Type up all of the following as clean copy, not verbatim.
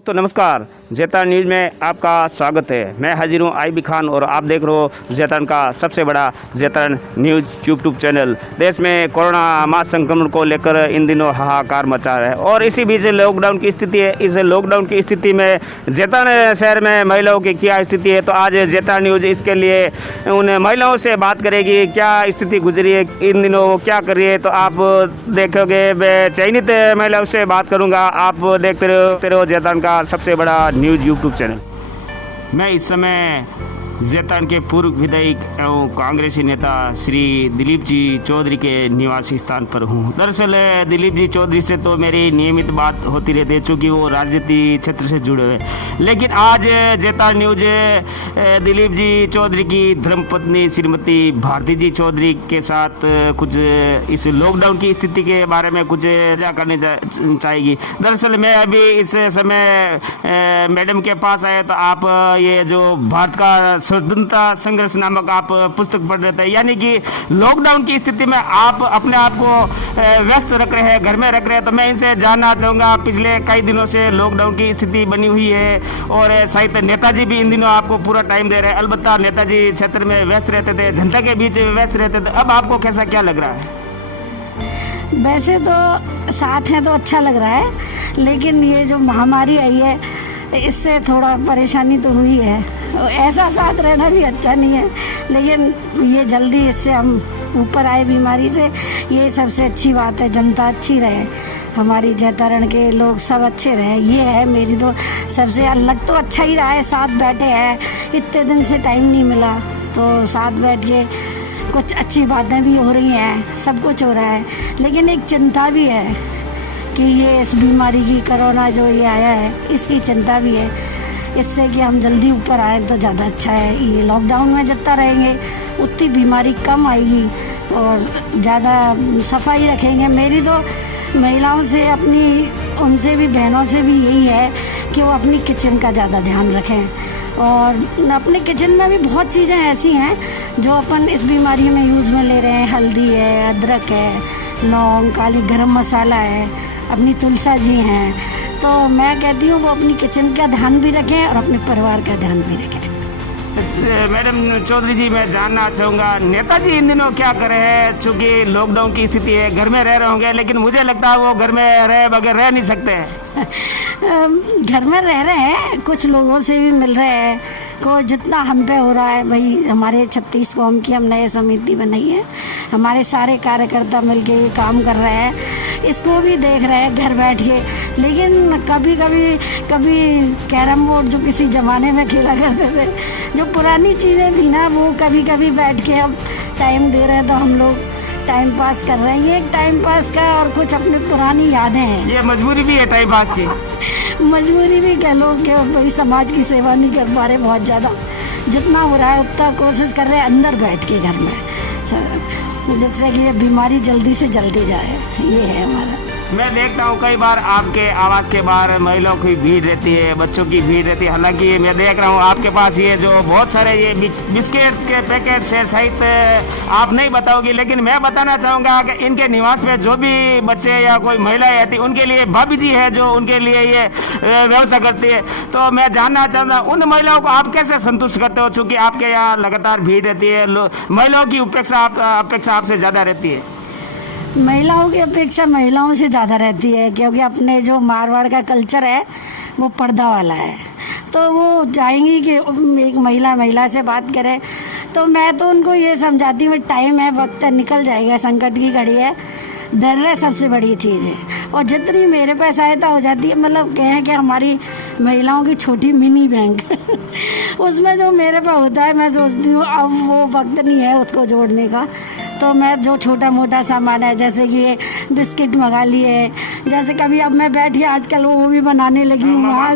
दोस्तों नमस्कार, जेतान न्यूज़ में आपका स्वागत है। मैं हाजिर हूँ आईबी खान और आप देख रहे हो जेतान का सबसे बड़ा जेतान न्यूज़ यूट्यूब चैनल। देश में कोरोना महासंक्रमण को लेकर इन दिनों हाहाकार मचा है और इसी बीच लॉकडाउन की स्थिति है। इस लॉकडाउन की स्थिति में जेतान शहर में महिलाओं की क्या स्थिति है, तो आज जेतान न्यूज़ इसके लिए उन महिलाओं से बात करेगी। क्या स्थिति गुजरी है इन दिनों, वो क्या कर रही है, तो आप देखोगे। मैं चयनित महिलाओं से बात करूँगा। आप देखते रहो जेतान का सबसे बड़ा न्यूज़ यूट्यूब चैनल। मैं इस समय जेतान के पूर्व विधायक एवं कांग्रेसी नेता श्री दिलीप जी चौधरी के निवासी स्थान पर हूँ। दरअसल दिलीप जी चौधरी से तो मेरी नियमित बात होती रहती है, चूँकि वो राजनीति क्षेत्र से जुड़े हुए। लेकिन आज जेतान न्यूज़ दिलीप जी चौधरी की धर्मपत्नी श्रीमती भारती जी चौधरी के साथ कुछ इस लॉकडाउन की स्थिति के बारे में कुछ चर्चा करने चाहेगी। दरअसल मैं अभी इस समय मैडम के पास आया, तो आप ये जो भारत का स्वतंत्रता संघर्ष नामक आप पुस्तक पढ़ रहे थे, यानी कि लॉकडाउन की स्थिति में आप अपने आप को व्यस्त रख रहे हैं, घर में रख रहे हैं। तो मैं इनसे जानना चाहूँगा, पिछले कई दिनों से लॉकडाउन की स्थिति बनी हुई है और शायद नेताजी भी इन दिनों आपको पूरा टाइम दे रहे हैं। अलबत्ता नेताजी क्षेत्र में व्यस्त रहते थे, जनता के बीच व्यस्त रहते थे। अब आपको कैसा क्या लग रहा है? वैसे तो साथ हैं तो अच्छा लग रहा है, लेकिन ये जो महामारी आई है इससे थोड़ा परेशानी तो हुई है। ऐसा साथ रहना भी अच्छा नहीं है, लेकिन ये जल्दी इससे हम ऊपर आए बीमारी से, ये सबसे अच्छी बात है। जनता अच्छी रहे, हमारी जैतारण के लोग सब अच्छे रहे, ये है मेरी तो सबसे अलग। तो अच्छा ही रहा है, साथ बैठे हैं, इतने दिन से टाइम नहीं मिला, तो साथ बैठ के कुछ अच्छी बातें भी हो रही हैं, सब कुछ हो रहा है। लेकिन एक चिंता भी है कि ये इस बीमारी की, कोरोना जो ये आया है, इसकी चिंता भी है। इससे कि हम जल्दी ऊपर आए तो ज़्यादा अच्छा है। ये लॉकडाउन में जितना रहेंगे उतनी बीमारी कम आएगी और ज़्यादा सफाई रखेंगे। मेरी तो महिलाओं से, उनसे भी, बहनों से भी यही है कि वो अपनी किचन का ज़्यादा ध्यान रखें। और अपने किचन में भी बहुत चीज़ें ऐसी हैं जो अपन इस बीमारी में यूज़ में ले रहे हैं। हल्दी है, अदरक है, लौंग, काली गरम मसाला है, अपनी तुलसा जी हैं। तो मैं कहती हूँ वो अपनी किचन का ध्यान भी रखें और अपने परिवार का ध्यान भी रखें। मैडम चौधरी जी, मैं जानना चाहूँगा नेताजी इन दिनों क्या कर रहे हैं? चूँकि लॉकडाउन की स्थिति है, घर में रह रहे होंगे, लेकिन मुझे लगता है वो घर में रहे बगैर रह नहीं सकते हैं। घर में रह रहे हैं, कुछ लोगों से भी मिल रहे हैं, को जितना हम पे हो रहा है। भाई हमारे 36 कौम की हम नए समिति बनाई है, हमारे सारे कार्यकर्ता मिलके ये काम कर रहे हैं, इसको भी देख रहे हैं घर बैठ के। लेकिन कभी कैरम बोर्ड जो किसी ज़माने में खेला करते थे, जो पुरानी चीज़ें थी ना, वो कभी बैठ के अब टाइम दे रहे हैं, तो हम लोग टाइम पास कर रहे हैं। ये एक टाइम पास का और कुछ अपनी पुरानी यादें हैं। ये मजबूरी भी है टाइम पास की। मजबूरी भी कह लो कि भाई समाज की सेवा नहीं कर पा रहे बहुत ज़्यादा। जितना हो रहा है उतना कोशिश कर रहे हैं अंदर बैठ के घर में, जिससे कि ये बीमारी जल्दी से जल्दी जाए। ये है हमारा। मैं देखता हूँ कई बार आपके आवास के बाहर महिलाओं की भीड़ रहती है, बच्चों की भीड़ रहती है। हालांकि मैं देख रहा हूँ आपके पास ये जो बहुत सारे ये बिस्किट के पैकेट से सहित आप नहीं बताओगी, लेकिन मैं बताना चाहूँगा कि इनके निवास में जो भी बच्चे या कोई महिलाएं आती है, उनके लिए भाभी जी है जो उनके लिए ये व्यवस्था करती है। तो मैं जानना चाहूँगा उन महिलाओं को आप कैसे संतुष्ट करते हो, चूँकि आपके यहाँ लगातार भीड़ रहती है, महिलाओं की अपेक्षा आपसे ज़्यादा रहती है? महिलाओं की अपेक्षा महिलाओं से ज़्यादा रहती है, क्योंकि अपने जो मारवाड़ का कल्चर है वो पर्दा वाला है। तो वो चाहेंगी कि एक महिला से बात करे। तो मैं तो उनको ये समझाती हूँ, टाइम है, वक्त निकल जाएगा, संकट की घड़ी है, धैर्य सबसे बड़ी चीज़ है। और जितनी मेरे पास सहायता हो जाती है, मतलब कहें कि हमारी महिलाओं की छोटी मिनी बैंक उसमें जो मेरे पास होता है, मैं सोचती हूँ अब वो वक्त नहीं है उसको जोड़ने का। तो मैं जो छोटा मोटा सामान है, जैसे कि ये बिस्किट मंगा लिए, जैसे कभी अब मैं बैठी आजकल वो भी बनाने लगी हूँ, वहाँ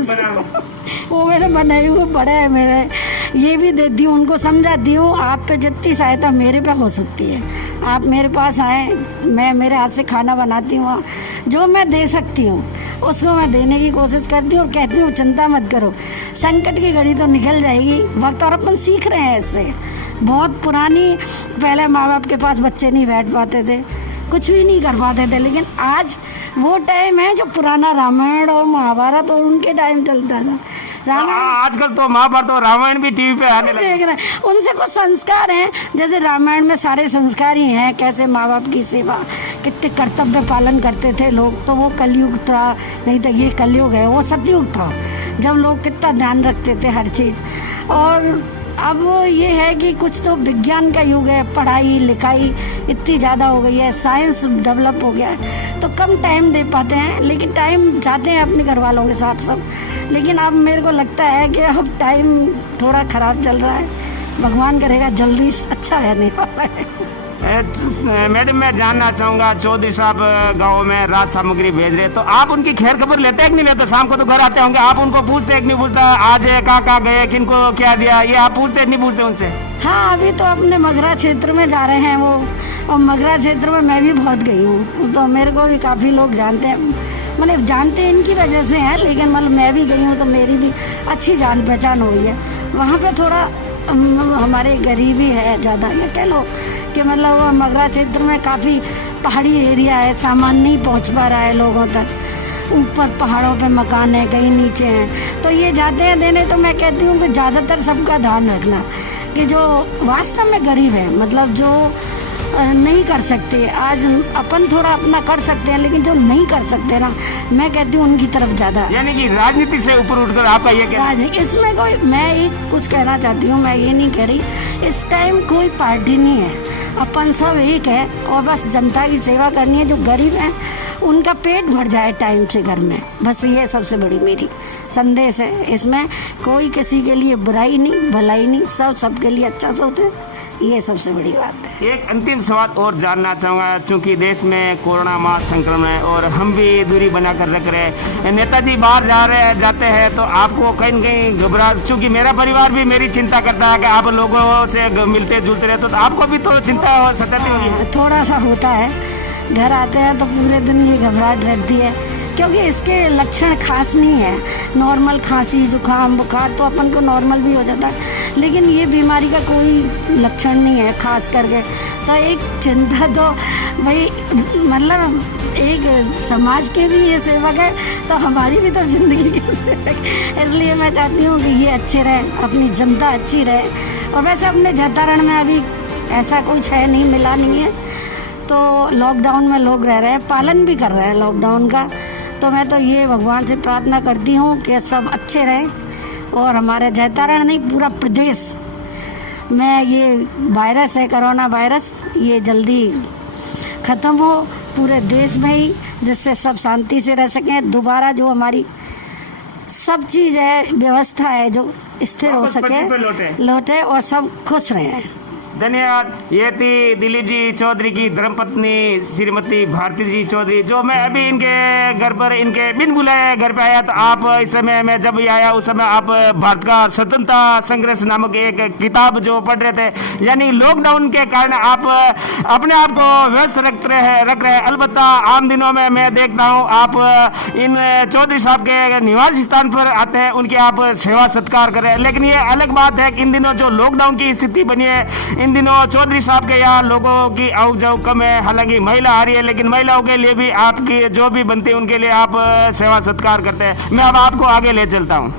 वो मेरे बनाए हुए बड़े हैं मेरे, ये भी देती हूँ, उनको समझाती हूँ आप पे जितनी सहायता मेरे पे हो सकती है आप मेरे पास आएँ, मैं मेरे हाथ से खाना बनाती हूँ, जो मैं दे सकती हूँ उसको मैं देने की कोशिश करती हूँ और कहती हूँ चिंता मत करो, संकट की घड़ी तो निकल जाएगी वक्त। और अपन सीख रहे हैं इससे। बहुत पुरानी, पहले माँ बाप के पास बच्चे नहीं बैठ पाते थे, कुछ भी नहीं कर पाते थे, लेकिन आज वो टाइम है जो पुराना रामायण और महाभारत और उनके टाइम चलता था। रामायण आजकल तो महाभारत और रामायण भी टीवी पे आने लगे। देख रहे हैं, उनसे कुछ संस्कार हैं, जैसे रामायण में सारे संस्कार ही हैं, कैसे माँ बाप की सेवा, कितने कर्तव्य पालन करते थे लोग। तो वो कलयुग था, नहीं तो ये कलयुग है, वो सतयुग था जब लोग कितना ध्यान रखते थे हर चीज़। और अब ये है कि कुछ तो विज्ञान का युग है, पढ़ाई लिखाई इतनी ज़्यादा हो गई है, साइंस डेवलप हो गया है, तो कम टाइम दे पाते हैं, लेकिन टाइम चाहते हैं अपने घर वालों के साथ सब। लेकिन अब मेरे को लगता है कि अब टाइम थोड़ा ख़राब चल रहा है, भगवान करेगा जल्दी अच्छा रहने वाला है। मैडम मैं जानना चाहूँगा, चौधरी साहब गांव में राज सामग्री भेज रहे, तो आप उनकी खैर खबर लेते हैं कि नहीं लेते? शाम को तो घर आते होंगे, आप उनको पूछते हैं कि नहीं पूछता, आज कहाँ गए, किनको क्या दिया, ये आप पूछते नहीं पूछते उनसे? हाँ, अभी तो अपने मगरा क्षेत्र में जा रहे हैं वो, और मगरा क्षेत्र में मैं भी बहुत गई हूँ, तो मेरे को भी काफ़ी लोग जानते हैं, मतलब जानते हैं इनकी वजह से हैं, लेकिन मतलब मैं भी गई हूँ तो मेरी भी अच्छी जान पहचान हुई है। वहाँ पे थोड़ा हमारे गरीबी है ज़्यादा, ये कह लो कि मतलब मगरा क्षेत्र में काफ़ी पहाड़ी एरिया है, सामान नहीं पहुँच पा रहा है लोगों तक। ऊपर पहाड़ों पे मकान है, कहीं नीचे हैं, तो ये जाते हैं देने। तो मैं कहती हूँ कि ज़्यादातर सबका ध्यान रखना कि जो वास्तव में गरीब है, मतलब जो नहीं कर सकते, आज अपन थोड़ा अपना कर सकते हैं, लेकिन जो नहीं कर सकते ना, मैं कहती हूँ उनकी तरफ ज़्यादा। यानी कि राजनीति से ऊपर उठकर आपका ये कहना है? इसमें कोई, मैं एक कुछ कहना चाहती हूँ, मैं ये नहीं कह रही, इस टाइम कोई पार्टी नहीं है, अपन सब एक है, और बस जनता की सेवा करनी है। जो गरीब हैं उनका पेट भर जाए टाइम से घर में, बस ये सबसे बड़ी मेरी संदेश है। इसमें कोई किसी के लिए बुराई नहीं, भलाई नहीं, सब सबके लिए अच्छा सोचे, ये सबसे बड़ी बात है। एक अंतिम सवाल और जानना चाहूँगा, चूंकि देश में कोरोना महा संक्रमण है और हम भी दूरी बनाकर रख रहे हैं, नेताजी बाहर जाते हैं तो आपको कहीं न कहीं घबराहट, चूंकि मेरा परिवार भी मेरी चिंता करता है कि आप लोगों से मिलते जुलते रहते, तो आपको भी तो चिंता और सताती होगी? थोड़ा सा होता है, घर आते हैं तो पूरे दिन ये घबराहट रहती है, क्योंकि इसके लक्षण खास नहीं है, नॉर्मल खांसी जुकाम बुखार तो अपन को नॉर्मल भी हो जाता है, लेकिन ये बीमारी का कोई लक्षण नहीं है खास करके। तो एक चिंता तो भाई, मतलब एक समाज के भी ये सेवक है, तो हमारी भी तो जिंदगी के सेवक, इसलिए मैं चाहती हूँ कि ये अच्छे रहे, अपनी जनता अच्छी रहे। और वैसे अपने जतारण में अभी ऐसा कुछ है नहीं, मिला नहीं है, तो लॉकडाउन में लोग रह रहे हैं, पालन भी कर रहे हैं लॉकडाउन का। तो मैं तो ये भगवान से प्रार्थना करती हूँ कि सब अच्छे रहें, और हमारे जैतारण नहीं पूरा प्रदेश में ये वायरस है, कोरोना वायरस, ये जल्दी ख़त्म हो पूरे देश में ही, जिससे सब शांति से रह सकें। दोबारा जो हमारी सब चीज़ है, व्यवस्था है, जो स्थिर हो सके, लौटे और सब खुश रहें। धन्यवाद। ये थी दिलीप जी चौधरी की धर्मपत्नी श्रीमती भारती जी चौधरी, जो मैं अभी इनके घर पर, इनके बिन बुलाए घर पे आया। तो आप इस समय मैं जब भी आया उस समय आप भारत का स्वतंत्रता संघर्ष नामक एक किताब जो पढ़ रहे थे, यानी लॉकडाउन के कारण आप अपने आप को व्यस्त रख रहे हैं। अलबत्ता आम दिनों में मैं देखता हूँ आप इन चौधरी साहब के निवास स्थान पर आते हैं, उनकी आप सेवा सत्कार करें। लेकिन ये अलग बात है कि इन दिनों जो लॉकडाउन की स्थिति बनी है, इन दिनों चौधरी साहब के यहाँ लोगों की आवाजाही कम है, हालांकि महिला आ रही है, लेकिन महिलाओं के लिए भी आपकी जो भी बनती है उनके लिए आप सेवा सत्कार करते हैं। मैं अब आपको आगे ले चलता हूँ।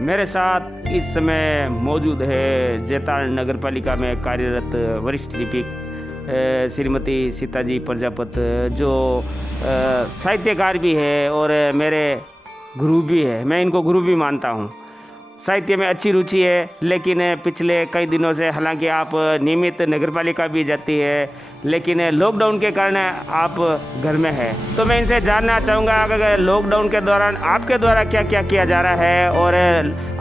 मेरे साथ इस समय मौजूद है जैतारण नगर पालिका में कार्यरत वरिष्ठ लिपिक श्रीमती सीताजी प्रजापति, जो साहित्यकार भी है और मेरे गुरु भी है। मैं इनको गुरु भी मानता हूँ। साहित्य में अच्छी रुचि है, लेकिन पिछले कई दिनों से, हालांकि आप नियमित नगरपालिका भी जाती है, लेकिन लॉकडाउन के कारण आप घर में है। तो मैं इनसे जानना चाहूँगा अगर लॉकडाउन के दौरान आपके द्वारा क्या क्या किया जा रहा है, और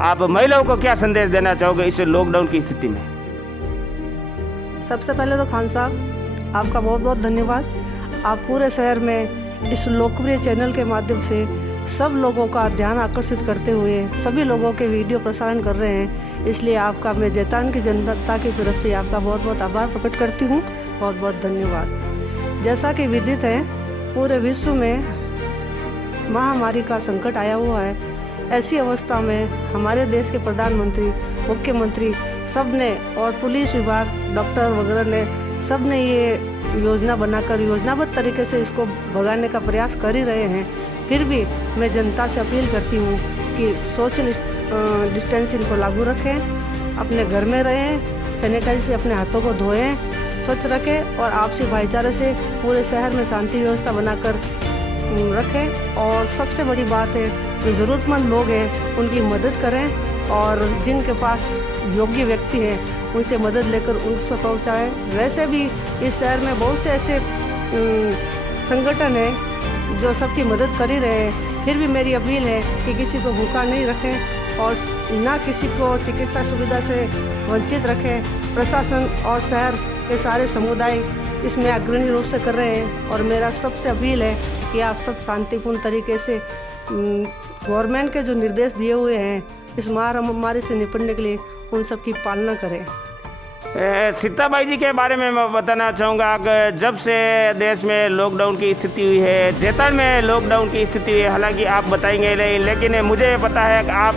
आप महिलाओं को क्या संदेश देना चाहोगे इस लॉकडाउन की स्थिति में? सबसे पहले तो खान साहब आपका बहुत बहुत धन्यवाद। आप पूरे शहर में इस लोकप्रिय चैनल के माध्यम से सब लोगों का ध्यान आकर्षित करते हुए सभी लोगों के वीडियो प्रसारण कर रहे हैं, इसलिए आपका मैं जैतारण की जनता की तरफ से आपका बहुत बहुत आभार प्रकट करती हूँ। बहुत बहुत धन्यवाद। जैसा कि विदित है, पूरे विश्व में महामारी का संकट आया हुआ है। ऐसी अवस्था में हमारे देश के प्रधानमंत्री, मुख्यमंत्री सब ने और पुलिस विभाग, डॉक्टर वगैरह ने सब ने ये योजना बनाकर योजनाबद्ध तरीके से इसको भगाने का प्रयास कर ही रहे हैं। फिर भी मैं जनता से अपील करती हूँ कि सोशल डिस्टेंसिंग को लागू रखें, अपने घर में रहें, सैनिटाइजर से अपने हाथों को धोएं, स्वच्छ रखें और आपसी भाईचारे से पूरे शहर में शांति व्यवस्था बनाकर रखें। और सबसे बड़ी बात है, जो ज़रूरतमंद लोग हैं उनकी मदद करें और जिनके पास योग्य व्यक्ति हैं उनसे मदद लेकर उनको पहुंचाएं। वैसे भी इस शहर में बहुत से ऐसे संगठन हैं जो सबकी मदद कर ही रहे हैं। फिर भी मेरी अपील है कि किसी को भूखा नहीं रखें और ना किसी को चिकित्सा सुविधा से वंचित रखें। प्रशासन और शहर के सारे समुदाय इसमें अग्रणी रूप से कर रहे हैं और मेरा सबसे अपील है कि आप सब शांतिपूर्ण तरीके से गवर्नमेंट के जो निर्देश दिए हुए हैं इस महामारी से निपटने के लिए उन सब की पालना करें। सीताबाई जी के बारे में मैं बताना चाहूँगा कि जब से देश में लॉकडाउन की स्थिति हुई है, जैतन में लॉकडाउन की स्थिति हुई है, हालांकि आप बताएंगे नहीं, लेकिन मुझे पता है कि आप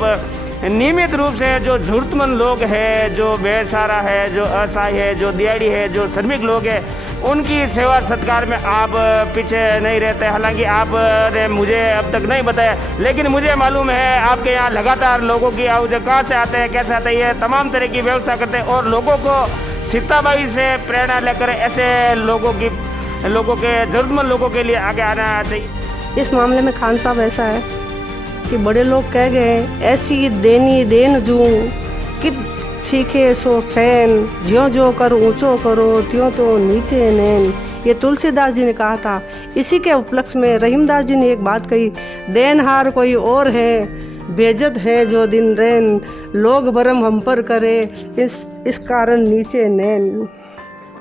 नियमित रूप से जो ज़रूरतमंद लोग हैं, जो बेसहारा है, जो असहाय है, जो दिहाड़ी है, जो श्रमिक लोग हैं, उनकी सेवा सत्कार में आप पीछे नहीं रहते। हालांकि आपने मुझे अब तक नहीं बताया, लेकिन मुझे मालूम है आपके यहाँ लगातार लोगों की आवाज़ कहाँ से आते हैं, कैसे आते हैं, ये तमाम तरह की व्यवस्था करते हैं और लोगों को सीताबाई से प्रेरणा लेकर ऐसे लोगों के ज़रूरतमंद लोगों के लिए आगे आना चाहिए। इस मामले में खान साहब ऐसा है कि बड़े लोग कह गए, ऐसी देनी देन जूं कि सीखे सो चैन, ज्यों ज्यों कर ऊंचो करो त्यों तो नीचे नैन। ये तुलसीदास जी ने कहा था। इसी के उपलक्ष्य में रहीमदास जी ने एक बात कही, देनहार कोई और है, बेजत है जो दिन रैन, लोग भरम हम पर करे, इस कारण नीचे नैन।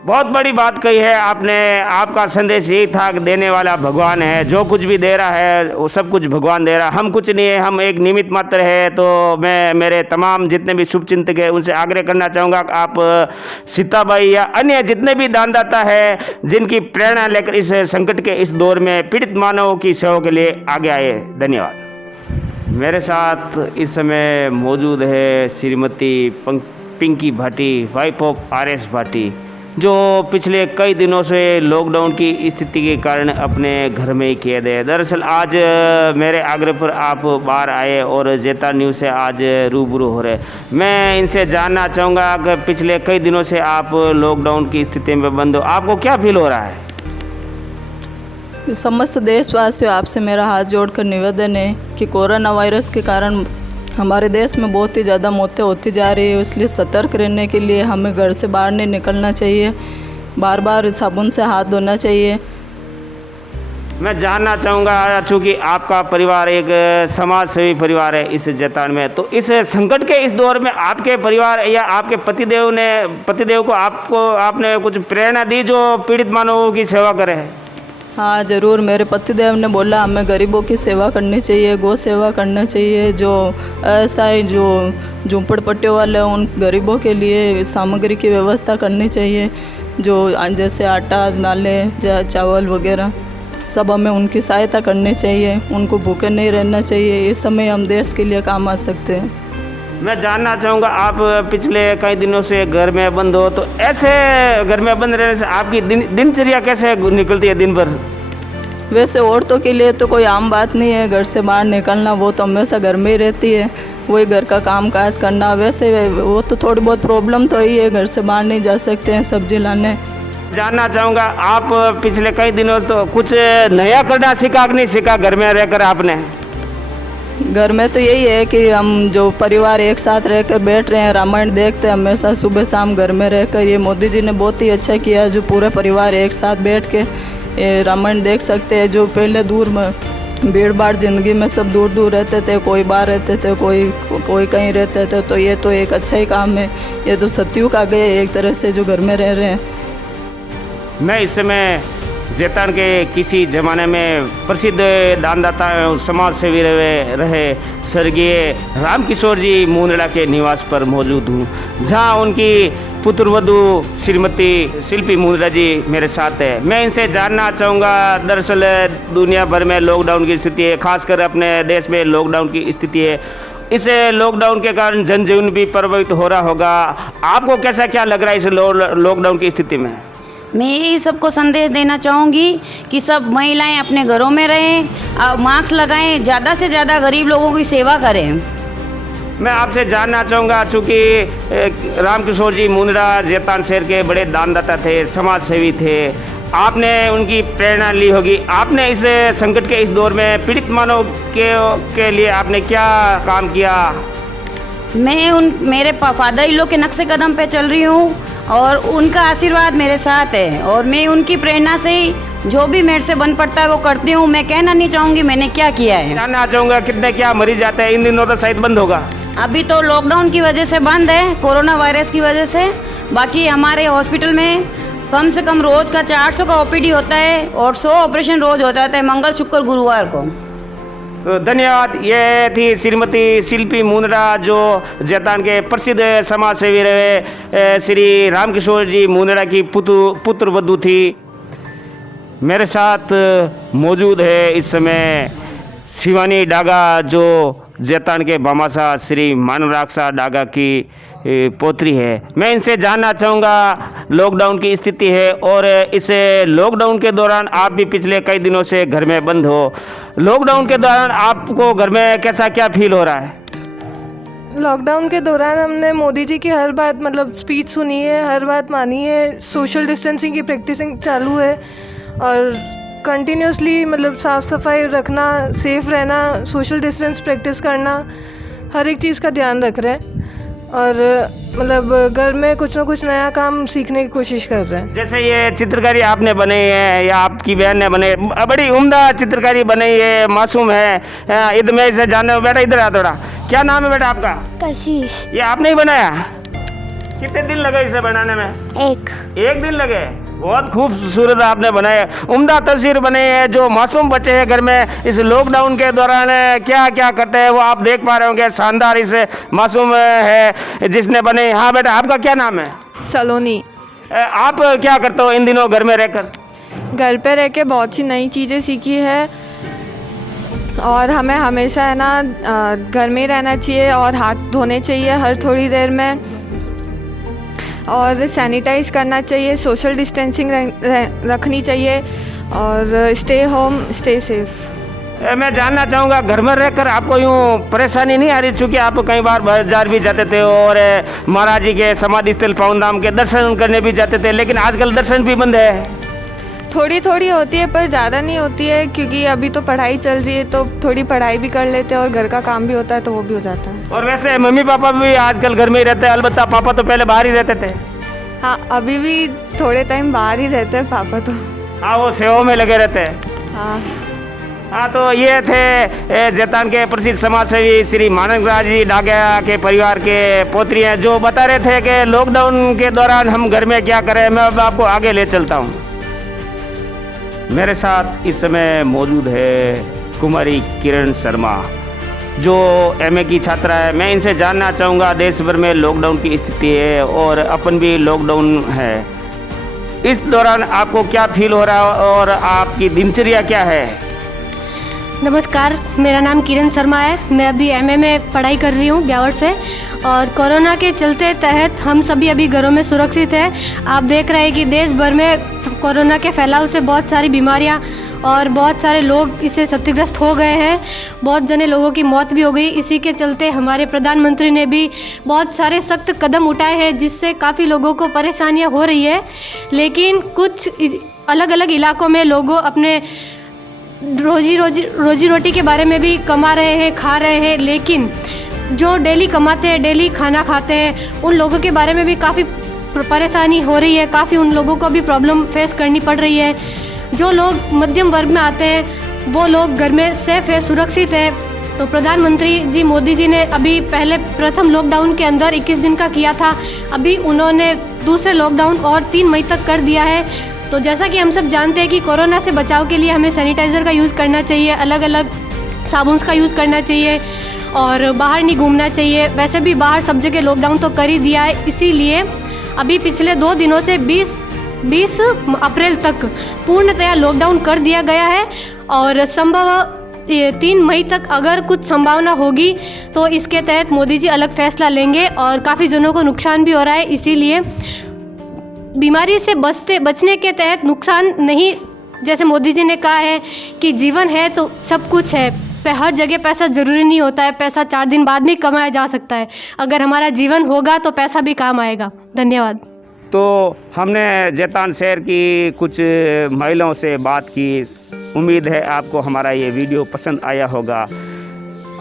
बहुत बड़ी बात कही है आपने। आपका संदेश यही था कि देने वाला भगवान है, जो कुछ भी दे रहा है वो सब कुछ भगवान दे रहा है, हम कुछ नहीं है, हम एक निमित्त मात्र है। तो मैं मेरे तमाम जितने भी शुभचिंतक हैं उनसे आग्रह करना चाहूँगा कि आप सीताबाई या अन्य जितने भी दानदाता है जिनकी प्रेरणा लेकर इस संकट के इस दौर में पीड़ित मानवों की सेवा के लिए आगे आए। धन्यवाद। मेरे साथ इस समय मौजूद है Shrimati Pinki Bhati, wife of RS Bhati, जो पिछले कई दिनों से लॉकडाउन की स्थिति के कारण अपने घर में ही कैद है। दरअसल आज मेरे आग्रह पर आप बाहर आए और जेता न्यूज़ से आज रूबरू हो रहे। मैं इनसे जानना चाहूँगा कि पिछले कई दिनों से आप लॉकडाउन की स्थिति में बंद हो, आपको क्या फील हो रहा है? समस्त देशवासियों, आपसे मेरा हाथ जोड़कर निवेदन है कि कोरोना वायरस के कारण हमारे देश में बहुत ही ज़्यादा मौतें होती जा रही है, इसलिए सतर्क रहने के लिए हमें घर से बाहर नहीं निकलना चाहिए, बार बार साबुन से हाथ धोना चाहिए। मैं जानना चाहूँगा, चूँकि आपका परिवार एक समाज सेवी परिवार है इस जैतान में, तो इस संकट के इस दौर में आपके परिवार या आपके पतिदेव को आपने कुछ प्रेरणा दी जो पीड़ित मानवों की सेवा करे? हाँ ज़रूर, मेरे पतिदेव ने बोला हमें गरीबों की सेवा करनी चाहिए, गौ सेवा करना चाहिए, जो असहाय जो झूंपड़पट्टियों वाले उन गरीबों के लिए सामग्री की व्यवस्था करनी चाहिए, जो जैसे आटा, दालें, चावल वगैरह सब हमें उनकी सहायता करनी चाहिए, उनको भूखे नहीं रहना चाहिए। इस समय हम देश के लिए काम आ सकते हैं। मैं जानना चाहूँगा, आप पिछले कई दिनों से घर में बंद हो, तो ऐसे घर में बंद रहने से आपकी दिनचर्या कैसे निकलती है दिन भर? वैसे औरतों के लिए तो कोई आम बात नहीं है घर से बाहर निकलना, वो तो हमेशा घर में ही रहती है, वही घर का काम काज करना। वैसे वो तो थोड़ी बहुत प्रॉब्लम तो ही है, घर से बाहर नहीं जा सकते हैं सब्जी लाने। जानना चाहूँगा, आप पिछले कई दिनों तो कुछ नया करना सीखा कि नहीं सीखा घर में रहकर आपने? घर में तो यही है कि हम जो परिवार एक साथ रहकर बैठ रहे हैं, रामायण देखते हैं हमेशा सुबह शाम घर में रहकर। ये मोदी जी ने बहुत ही अच्छा किया, जो पूरे परिवार एक साथ बैठ के रामायण देख सकते हैं। जो पहले दूर में भीड़ भाड़ ज़िंदगी में सब दूर दूर रहते थे, कोई बाहर रहते थे, कोई कहीं रहते थे, तो ये तो एक अच्छा ही काम है। ये तो सतयुग आ गए एक तरह से, जो घर में रह रहे हैं। मैं इस समय जैतान के किसी ज़माने में प्रसिद्ध दानदाता एवं समाज सेवी रहे स्वर्गीय रामकिशोर जी मुंदड़ा के निवास पर मौजूद हूँ, जहाँ उनकी पुत्रवधू श्रीमती शिल्पी मुंदड़ा जी मेरे साथ है। मैं इनसे जानना चाहूँगा, दरअसल दुनिया भर में लॉकडाउन की स्थिति है, खासकर अपने देश में लॉकडाउन की स्थिति है। इस लॉकडाउन के कारण जनजीवन भी प्रभावित हो रहा होगा, आपको कैसा क्या लग रहा है इस लॉकडाउन की स्थिति में? मैं यही सबको संदेश देना चाहूँगी कि सब महिलाएं अपने घरों में रहें, मास्क लगाएं, ज़्यादा से ज़्यादा गरीब लोगों की सेवा करें। मैं आपसे जानना चाहूँगा, चूँकि रामकिशोर जी मुंदड़ा जैतान शहर के बड़े दानदाता थे, समाज सेवी थे, आपने उनकी प्रेरणा ली होगी। आपने इस संकट के इस दौर में पीड़ित मानव के लिए आपने क्या काम किया? मैं मेरे फादर इन लोग के नक्शे कदम पे चल रही हूँ और उनका आशीर्वाद मेरे साथ है और मैं उनकी प्रेरणा से ही जो भी मेरे से बन पड़ता है वो करती हूँ। मैं कहना नहीं चाहूँगी मैंने क्या किया है। जानना चाहूँगा कितने क्या मरीज आते हैं? इन दिनों तो शायद बंद होगा। अभी तो लॉकडाउन की वजह से बंद है, कोरोना वायरस की वजह से। बाकी हमारे हॉस्पिटल में कम से कम रोज़ का 400 का ओपीडी होता है और 100 ऑपरेशन रोज़ हो जाता है, मंगल शुक्र गुरुवार को। तो धन्यवाद। ये थी श्रीमती शिल्पी मुंदड़ा, जो जैतान के प्रसिद्ध समाज सेवी रहे श्री रामकिशोर जी मुंदड़ा की पुत्र वधू थी। मेरे साथ मौजूद है इस समय शिवानी डागा, जो जैतान के भामाशाह श्री मानवराक्षा डागा की पोत्री है। मैं इनसे जानना चाहूँगा लॉकडाउन की स्थिति है और इस लॉकडाउन के दौरान आप भी पिछले कई दिनों से घर में बंद हो। लॉकडाउन के दौरान आपको घर में कैसा क्या फील हो रहा है? लॉकडाउन के दौरान हमने मोदी जी की हर बात मतलब स्पीच सुनी है, हर बात मानी है। सोशल डिस्टेंसिंग की प्रैक्टिसिंग चालू है और कंटिन्यूसली मतलब साफ़ सफाई रखना, सेफ़ रहना, सोशल डिस्टेंस प्रैक्टिस करना, हर एक चीज़ का ध्यान रख रहे हैं और मतलब घर में कुछ ना कुछ नया काम सीखने की कोशिश कर रहे हैं। जैसे ये चित्रकारी आपने बनाई है या आपकी बहन ने बनाई, बड़ी उम्दा चित्रकारी बनाई है, मासूम है। इधर से जानना, बेटा इधर आ थोड़ा। क्या नाम है बेटा आपका? कशिश। ये आपने ही बनाया? कितने दिन लगे इसे बनाने में? एक दिन लगे। बहुत खूबसूरत आपने बनाए, उम्दा तस्वीर बने हैं। जो मासूम बच्चे हैं घर में इस लॉकडाउन के दौरान क्या क्या करते हैं वो आप देख पा रहे होंगे। शानदार इस मासूम है जिसने बने। हाँ बेटा, आपका क्या नाम है? सलोनी। आप क्या करते हो इन दिनों घर में रहकर? घर पे रह के बहुत सी नई चीज़ें सीखी है और हमें हमेशा है ना घर में ही रहना चाहिए और हाथ धोने चाहिए हर थोड़ी देर में और सैनिटाइज़ करना चाहिए, सोशल डिस्टेंसिंग रखनी चाहिए और स्टे होम स्टे सेफ। मैं जानना चाहूँगा, घर में रहकर आपको यूँ परेशानी नहीं आ रही? चूँकि आप कई बार बाजार भी जाते थे और महाराज जी के समाधि स्थल पावन धाम के दर्शन करने भी जाते थे, लेकिन आजकल दर्शन भी बंद है। थोड़ी थोड़ी होती है पर ज़्यादा नहीं होती है क्योंकि अभी तो पढ़ाई चल रही है, तो थोड़ी पढ़ाई भी कर लेते हैं और घर का काम भी होता है तो वो भी हो जाता है। और वैसे मम्मी पापा भी आजकल घर में ही रहते हैं? अलबत्ता पापा तो पहले बाहर ही रहते थे। हाँ, अभी भी थोड़े टाइम बाहर ही रहते हैं पापा तो। हाँ, वो सेवा में लगे रहते हैं। हाँ हाँ, तो ये थे जैतान के प्रसिद्ध समाज सेवी श्री मानवराज जी डागा के परिवार के पोत्री हैं, जो बता रहे थे कि लॉकडाउन के दौरान हम घर में क्या करें। मैं अब आपको आगे ले चलता हूँ। मेरे साथ इस समय मौजूद है कुमारी किरण शर्मा, जो एमए की छात्रा है। मैं इनसे जानना चाहूँगा, देश भर में लॉकडाउन की स्थिति है और अपन भी लॉकडाउन है, इस दौरान आपको क्या फील हो रहा है और आपकी दिनचर्या क्या है? नमस्कार, मेरा नाम किरण शर्मा है। मैं अभी एमए में पढ़ाई कर रही हूँ ब्यावर से और कोरोना के चलते तहत हम सभी अभी घरों में सुरक्षित हैं। आप देख रहे हैं कि देश भर में कोरोना के फैलाव से बहुत सारी बीमारियाँ और बहुत सारे लोग इससे क्षतिग्रस्त हो गए हैं। बहुत जने लोगों की मौत भी हो गई। इसी के चलते हमारे प्रधानमंत्री ने भी बहुत सारे सख्त कदम उठाए हैं जिससे काफ़ी लोगों को परेशानियां हो रही है। लेकिन कुछ अलग अलग इलाकों में लोगों अपने रोजी रोटी के बारे में भी कमा रहे हैं, खा रहे हैं, लेकिन जो डेली कमाते हैं, डेली खाना खाते हैं, उन लोगों के बारे में भी काफ़ी परेशानी हो रही है। काफ़ी उन लोगों को भी प्रॉब्लम फेस करनी पड़ रही है। जो लोग मध्यम वर्ग में आते हैं वो लोग घर में सेफ है, सुरक्षित है। तो प्रधानमंत्री जी मोदी जी ने अभी पहले प्रथम लॉकडाउन के अंदर 21 दिन का किया था, अभी उन्होंने दूसरे लॉकडाउन और 3 मई तक कर दिया है। तो जैसा कि हम सब जानते हैं कि कोरोना से बचाव के लिए हमें सैनिटाइज़र का यूज़ करना चाहिए, अलग अलग साबुन का यूज़ करना चाहिए और बाहर नहीं घूमना चाहिए। वैसे भी बाहर सब जगह लॉकडाउन तो कर ही दिया है, इसीलिए अभी पिछले 2 दिनों से 20 अप्रैल तक पूर्णतया लॉकडाउन कर दिया गया है और संभव 3 मई तक अगर कुछ संभावना होगी तो इसके तहत मोदी जी अलग फैसला लेंगे और काफ़ी जनों को नुकसान भी हो रहा है। इसीलिए बीमारी से बचने के तहत नुकसान नहीं, जैसे मोदी जी ने कहा है कि जीवन है तो सब कुछ है, हर जगह पैसा ज़रूरी नहीं होता है, पैसा 4 दिन बाद भी कमाया जा सकता है। अगर हमारा जीवन होगा तो पैसा भी काम आएगा। धन्यवाद। तो हमने जैतान शहर की कुछ महिलाओं से बात की। उम्मीद है आपको हमारा ये वीडियो पसंद आया होगा।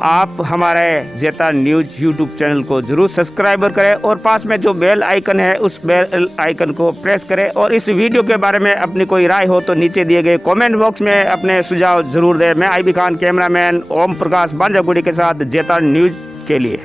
आप हमारे जैतान न्यूज़ यूट्यूब चैनल को ज़रूर सब्सक्राइबर करें और पास में जो बेल आइकन है उस बेल आइकन को प्रेस करें। और इस वीडियो के बारे में अपनी कोई राय हो तो नीचे दिए गए कमेंट बॉक्स में अपने सुझाव ज़रूर दें। मैं आईबी खान, कैमरामैन ओम प्रकाश बांजागुड़ी के साथ जैतान न्यूज़ के लिए।